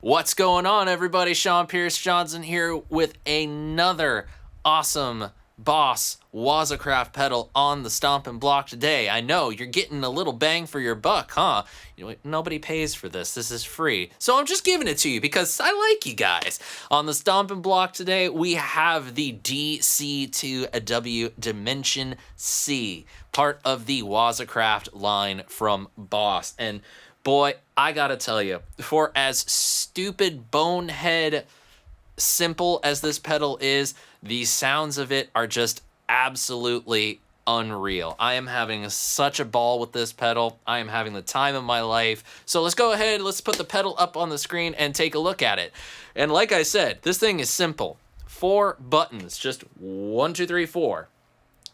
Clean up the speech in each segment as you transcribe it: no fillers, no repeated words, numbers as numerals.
What's going on, everybody? SeanPieceJohnson here with another awesome BOSS WAZA CRAFT pedal on the Stompin block today. I know, you're getting a little bang for your buck, huh? You know, nobody pays for this. This is free. So I'm just giving it to you because I like you guys. On the Stompin block today, we have the DC-2w Dimension C, part of the WAZA CRAFT line from BOSS. And boy, I gotta tell you, for as stupid, bonehead, simple as this pedal is, the sounds of it are just absolutely unreal. I am having such a ball with this pedal. I am having the time of my life. So let's go ahead, let's put the pedal up on the screen and take a look at it. And like I said, this thing is simple. 4 buttons, just 1, 2, 3, 4.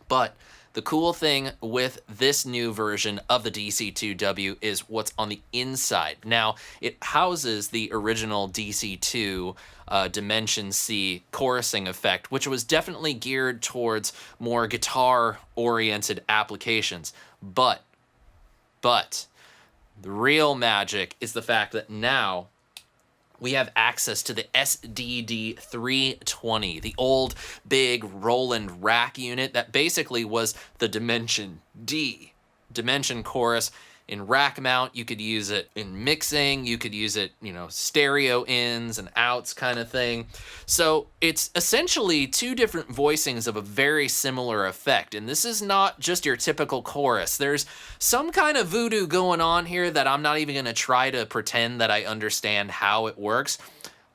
But the cool thing with this new version of the DC-2w is what's on the inside. Now, it houses the original DC-2 Dimension C chorusing effect, which was definitely geared towards more guitar-oriented applications. But the real magic is the fact that now we have access to the SDD 320, the old big Roland rack unit that basically was the Dimension D. Dimension chorus in rack mount. You could use it in mixing, you could use it, you know, stereo ins and outs kind of thing. So it's essentially 2 different voicings of a very similar effect. And this is not just your typical chorus. There's some kind of voodoo going on here that I'm not even going to try to pretend that I understand how it works.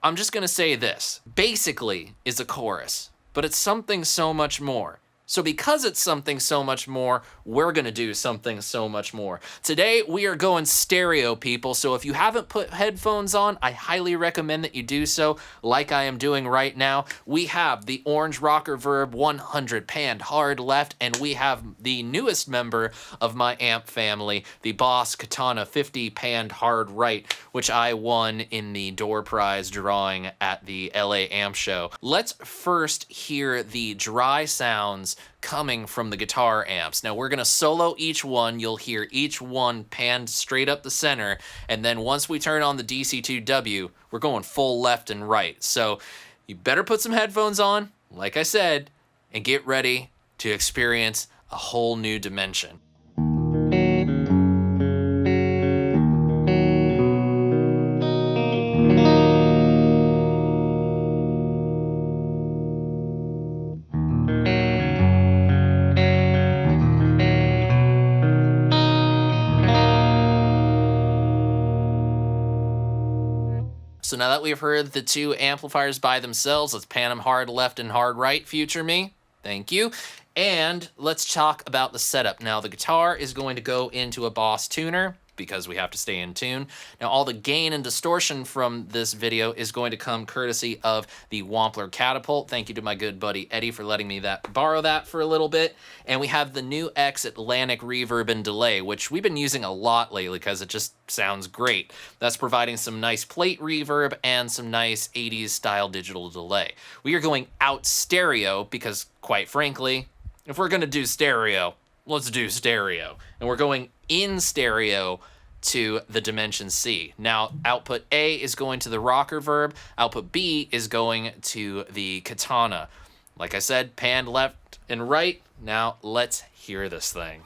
I'm just going to say this. Basically, it's a chorus, but it's something so much more. So because it's something so much more, we're going to do something so much more. Today, we are going stereo, people. So if you haven't put headphones on, I highly recommend that you do so, like I am doing right now. We have the Orange Rockerverb 100 panned hard left, and we have the newest member of my amp family, the BOSS Katana 50 panned hard right, which I won in the door prize drawing at the LA Amp Show. Let's first hear the dry sounds coming from the guitar amps. Now we're gonna solo each one. You'll hear each one panned straight up the center, and then once we turn on the DC-2w, we're going full left and right. So you better put some headphones on, like I said, and get ready to experience a whole new dimension. So now that we've heard the 2 amplifiers by themselves, let's pan them hard left and hard right, future me. Thank you. And let's talk about the setup. Now the guitar is going to go into a BOSS tuner because we have to stay in tune. Now all the gain and distortion from this video is going to come courtesy of the Wampler Catapult. Thank you to my good buddy Eddie for letting me borrow that for a little bit. And we have the new X Atlantic reverb and delay, which we've been using a lot lately because it just sounds great. That's providing some nice plate reverb and some nice 80s style digital delay. We are going out stereo because, quite frankly, if we're gonna do stereo, let's do stereo. And we're going in stereo to the Dimension C. Now, output A is going to the Rockerverb. Output B is going to the Katana. Like I said, panned left and right. Now, let's hear this thing.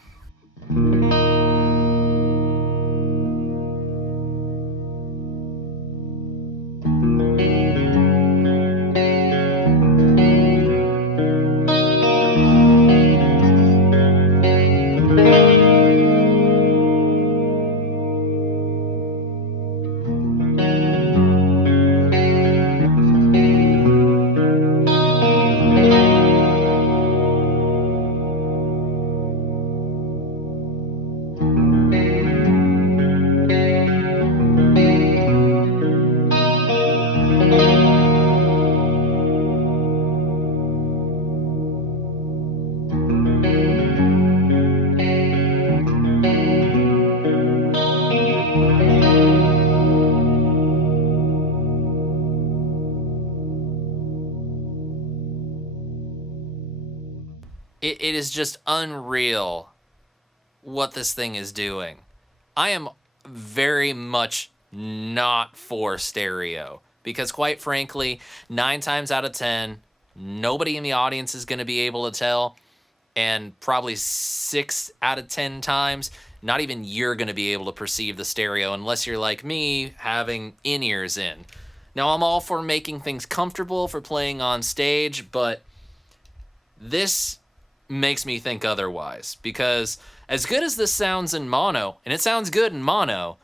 It is just unreal what this thing is doing. I am very much not for stereo because, quite frankly, 9 times out of 10, nobody in the audience is going to be able to tell, and probably 6 out of 10 times, not even you're going to be able to perceive the stereo unless you're like me, having in-ears in. Now, I'm all for making things comfortable for playing on stage, but this makes me think otherwise, because as good as this sounds in mono, and it sounds good in mono,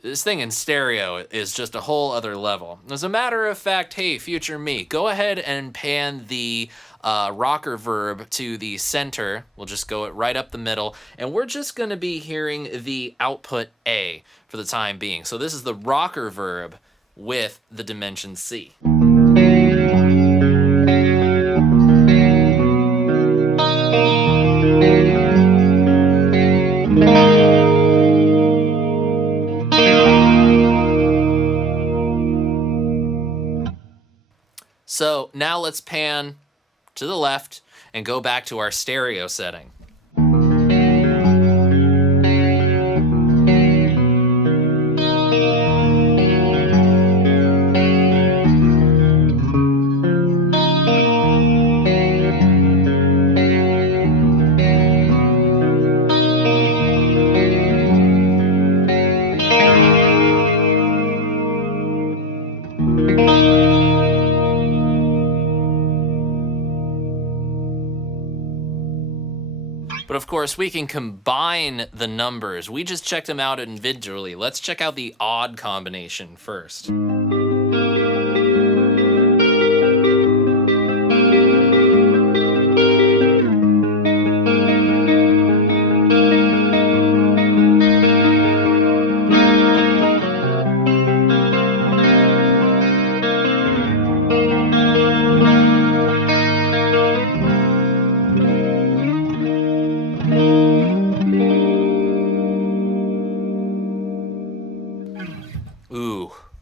this thing in stereo is just a whole other level. As a matter of fact, hey, future me, go ahead and pan the Rockerverb to the center. We'll just go it right up the middle, and we're just going to be hearing the output A for the time being. So this is the Rockerverb with the Dimension C. So now let's pan to the left and go back to our stereo setting. But of course, we can combine the numbers. We just checked them out individually. Let's check out the odd combination first.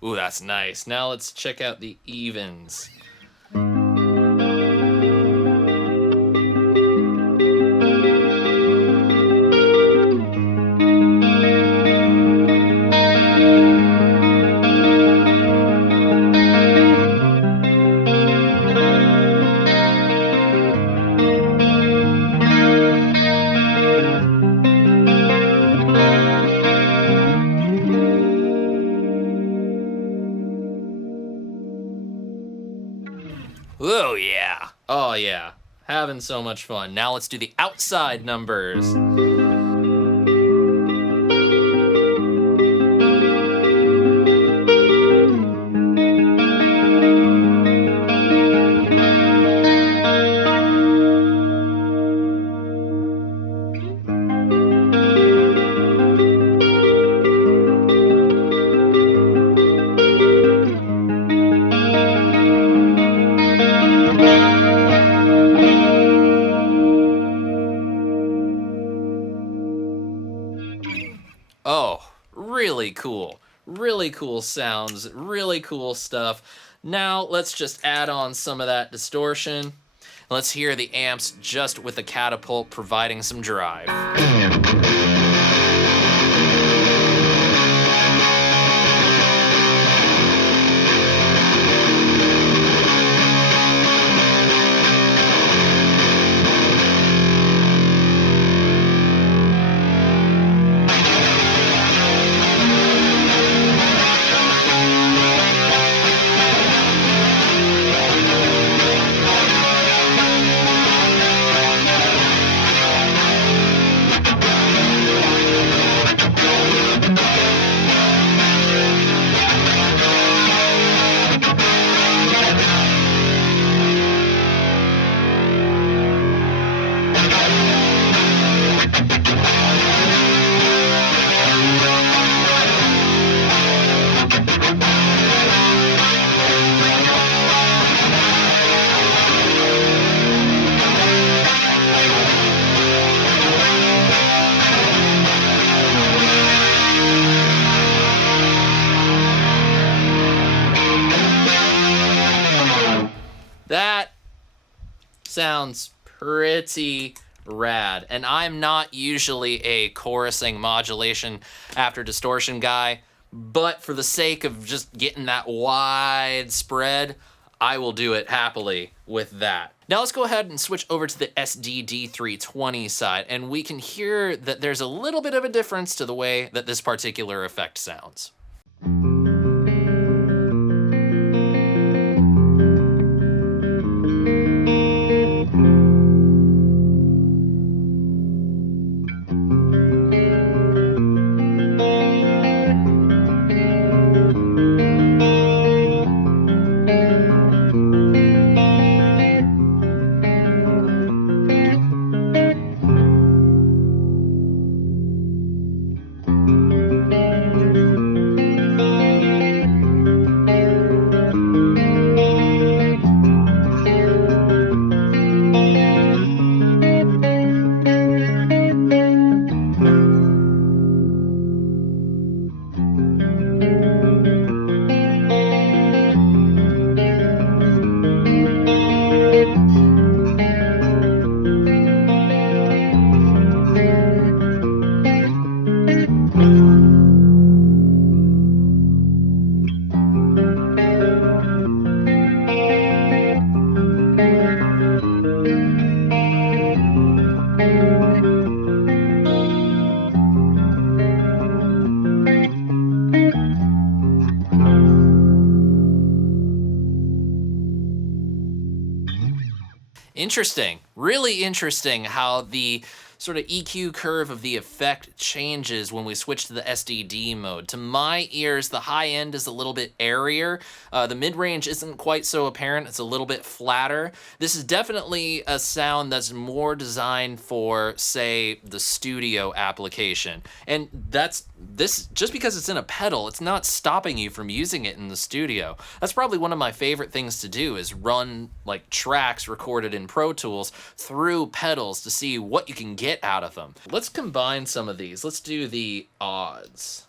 Ooh, that's nice. Now let's check out the evens. Oh yeah. Oh yeah. Having so much fun. Now let's do the outside numbers. Oh, really cool. Really cool sounds, really cool stuff. Now let's just add on some of that distortion. Let's hear the amps just with the catapult providing some drive. That sounds pretty rad. And I'm not usually a chorusing modulation after distortion guy, but for the sake of just getting that wide spread, I will do it happily with that. Now let's go ahead and switch over to the SDD-320 side, and we can hear that there's a little bit of a difference to the way that this particular effect sounds. Interesting, really interesting how the sort of EQ curve of the effect changes when we switch to the SDD mode. To my ears, the high end is a little bit airier. The mid-range isn't quite so apparent. It's a little bit flatter. This is definitely a sound that's more designed for, say, the studio application. And this, just because it's in a pedal, it's not stopping you from using it in the studio. That's probably one of my favorite things to do, is run like tracks recorded in Pro Tools through pedals to see what you can get out of them. Let's combine some of these. Let's do the odds.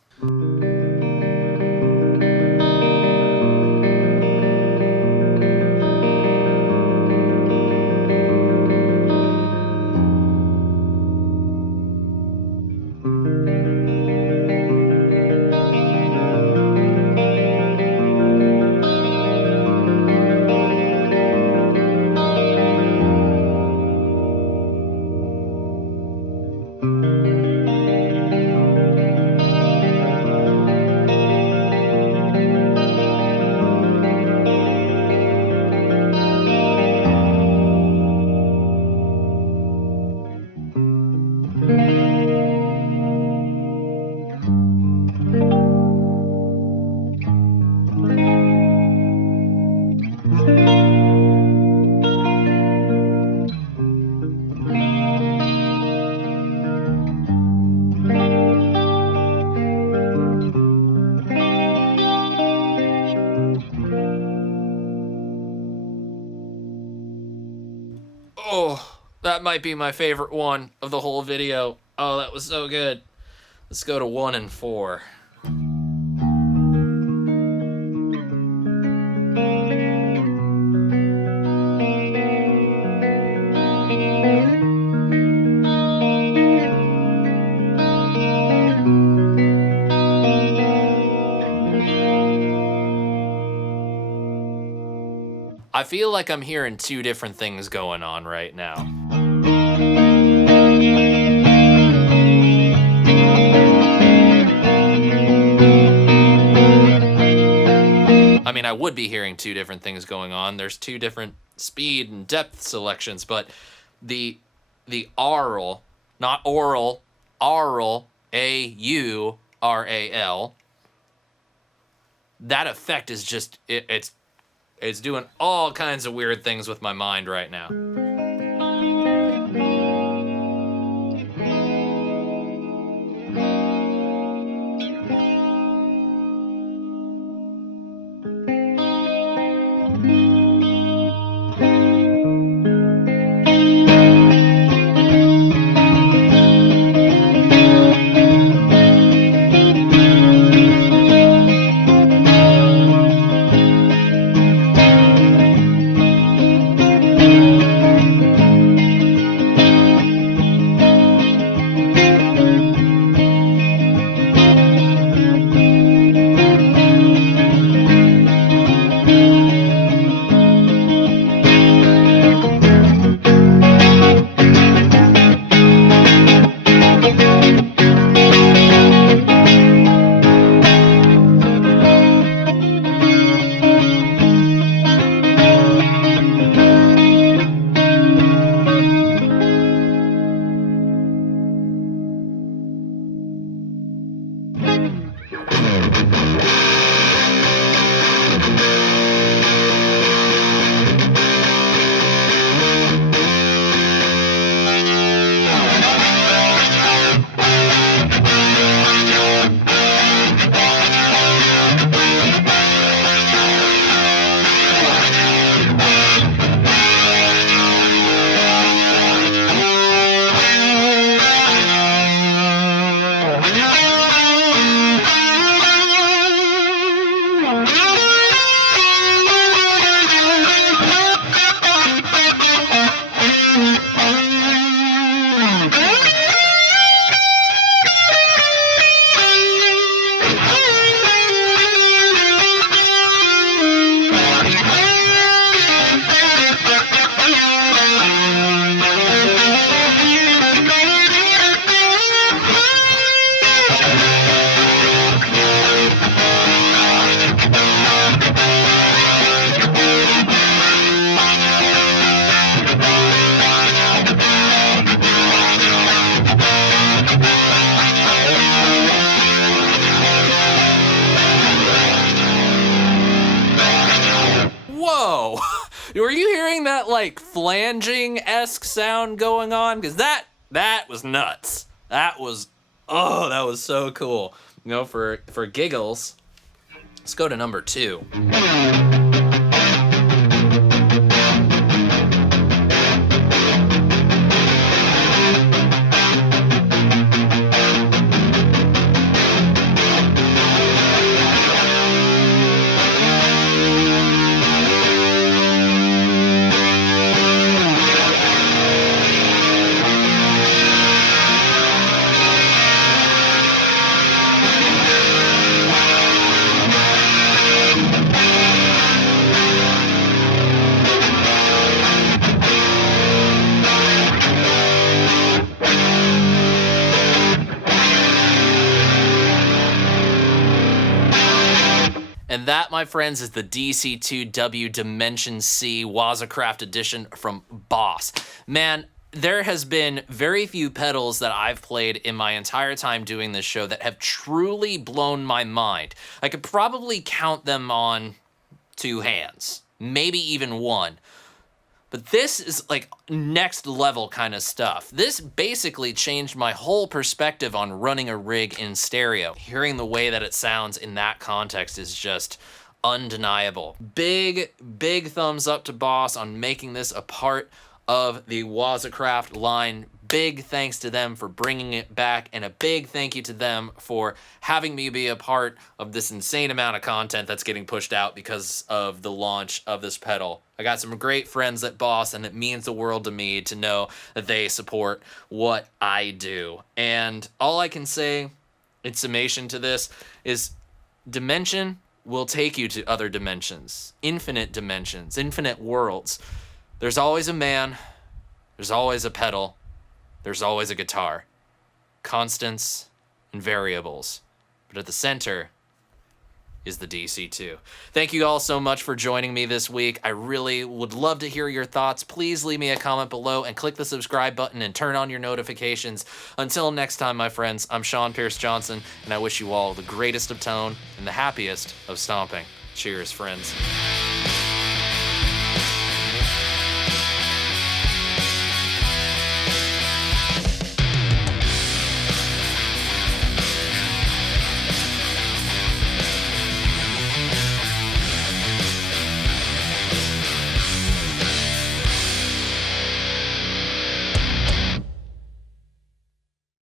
Oh, that might be my favorite one of the whole video. Oh, that was so good. Let's go to 1 and 4. I feel like I'm hearing two different things going on right now. I mean, I would be hearing two different things going on. There's two different speed and depth selections, but the aural, not oral, aural, A-U-R-A-L, that effect is just, it's doing all kinds of weird things with my mind right now. Were you hearing that like flanging-esque sound going on? Because that was nuts. That was so cool. You know, for giggles, let's go to number 2. And that, my friends, is the DC-2w Dimension C WAZA CRAFT Edition from BOSS. Man, there has been very few pedals that I've played in my entire time doing this show that have truly blown my mind. I could probably count them on 2 hands, maybe even 1. But this is like next level kind of stuff. This basically changed my whole perspective on running a rig in stereo. Hearing the way that it sounds in that context is just undeniable. Big thumbs up to BOSS on making this a part of the WAZA CRAFT line. Big thanks to them for bringing it back, and a big thank you to them for having me be a part of this insane amount of content that's getting pushed out because of the launch of this pedal. I got some great friends at BOSS, and it means the world to me to know that they support what I do. And all I can say in summation to this is Dimension will take you to other dimensions, infinite worlds. There's always a man, there's always a pedal, there's always a guitar. Constants and variables. But at the center is the DC-2. Thank you all so much for joining me this week. I really would love to hear your thoughts. Please leave me a comment below and click the subscribe button and turn on your notifications. Until next time, my friends, I'm SeanPieceJohnson, and I wish you all the greatest of tone and the happiest of stomping. Cheers, friends.